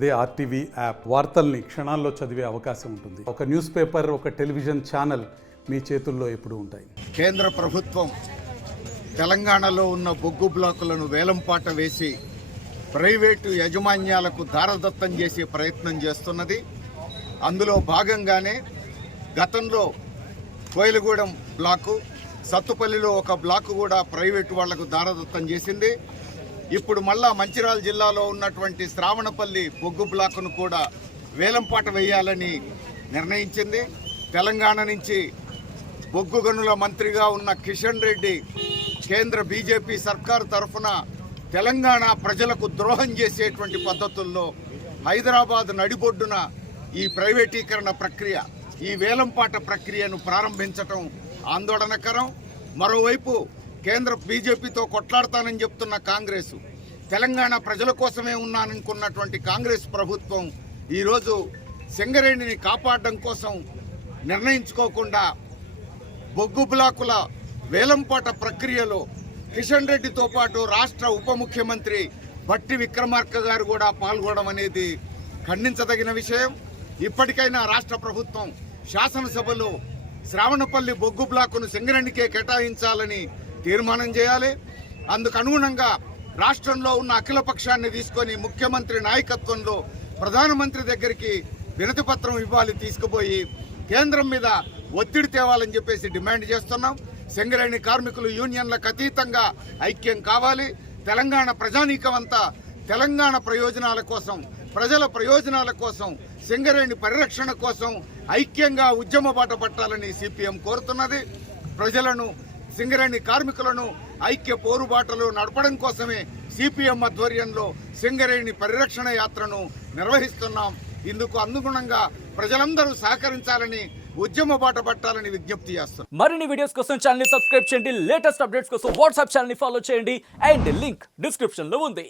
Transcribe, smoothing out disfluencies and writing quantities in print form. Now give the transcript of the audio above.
అదే RTV app వార్తల్ని క్షణాల్లో చదివే అవకాశం ఉంటుంది. ఒక న్యూస్ పేపర్, ఒక టెలివిజన్ ఛానల్ మీ చేతుల్లో ఎప్పుడూ ఉంటాయి. కేంద్ర ప్రభుత్వం తెలంగాణలో ఉన్న బొగ్గు బ్లాకులను వేలంపాట వేసి ప్రైవేటు యాజమాన్యాలకు దారదత్తం చేసే ప్రయత్నం చేస్తున్నది. అందులో భాగంగానే గతంలో కోయిలగూడెం బ్లాకు, సత్తుపల్లిలో ఒక బ్లాకు కూడా ప్రైవేటు వాళ్లకు దారదత్తం చేసింది. ఇప్పుడు మళ్ళా మంచిర్యాల జిల్లాలో ఉన్నటువంటి శ్రావణపల్లి బొగ్గు బ్లాకును కూడా వేలంపాట వేయాలని నిర్ణయించింది. తెలంగాణ నుంచి బొగ్గు గనుల మంత్రిగా ఉన్న కిషన్ రెడ్డి కేంద్ర బీజేపీ సర్కారు తరఫున తెలంగాణ ప్రజలకు ద్రోహం చేసేటువంటి పద్ధతుల్లో హైదరాబాద్ నడిబొడ్డున ఈ ప్రైవేటీకరణ ప్రక్రియ, ఈ వేలంపాట ప్రక్రియను ప్రారంభించటం ఆందోళనకరం. మరోవైపు కేంద్ర బీజేపీతో కొట్లాడతానని చెప్తున్న కాంగ్రెస్, తెలంగాణ ప్రజల కోసమే ఉన్నాననుకున్నటువంటి కాంగ్రెస్ ప్రభుత్వం ఈరోజు సింగరేణిని కాపాడడం కోసం నిర్ణయించుకోకుండా బొగ్గు బ్లాకుల వేలంపాట ప్రక్రియలో కిషన్ రెడ్డితో పాటు రాష్ట్ర ఉప ముఖ్యమంత్రి భట్టి విక్రమార్క గారు కూడా పాల్గొనడం అనేది ఖండించదగిన విషయం. ఇప్పటికైనా రాష్ట్ర ప్రభుత్వం శాసనసభలో శ్రావణపల్లి బొగ్గు బ్లాకును సింగరేణికే కేటాయించాలని తీర్మానం చేయాలి. అందుకు అనుగుణంగా రాష్ట్రంలో ఉన్న అఖిల పక్షాన్ని తీసుకొని ముఖ్యమంత్రి నాయకత్వంలో ప్రధానమంత్రి దగ్గరికి వినతి పత్రం ఇవ్వాలి, తీసుకుపోయి కేంద్రం మీద ఒత్తిడి తేవాలని చెప్పేసి డిమాండ్ చేస్తున్నాం. సింగరేణి కార్మికులు యూనియన్లకు అతీతంగా ఐక్యం కావాలి. తెలంగాణ ప్రజానీకం అంతా తెలంగాణ ప్రయోజనాల కోసం, ప్రజల ప్రయోజనాల కోసం, సింగరేణి పరిరక్షణ కోసం ఐక్యంగా ఉద్యమ బాట పట్టాలని సిపిఎం కోరుతున్నది. ప్రజలను, సింగరేణి కార్మికులను ఐక్య పోరుబాటలో నడపడం కోసమే సిపిఎం ఆధ్వర్యంలో సింగరేణి పరిరక్షణ యాత్రను నిర్వహిస్తున్నాం. ఇందుకు అనుగుణంగా ప్రజలందరూ సహకరించాలని, ఉద్యమ బాట పట్టాలని విజ్ఞప్తి చేస్తున్నాం. మరిన్ని వీడియోస్ కోసం ఛానల్ ని సబ్స్క్రైబ్ చేయండి. లేటెస్ట్ అప్డేట్స్ కోసం వాట్సాప్ ఛానల్ ని ఫాలో చేయండి. అండ్ లింక్ డిస్క్రిప్షన్ లో ఉంది.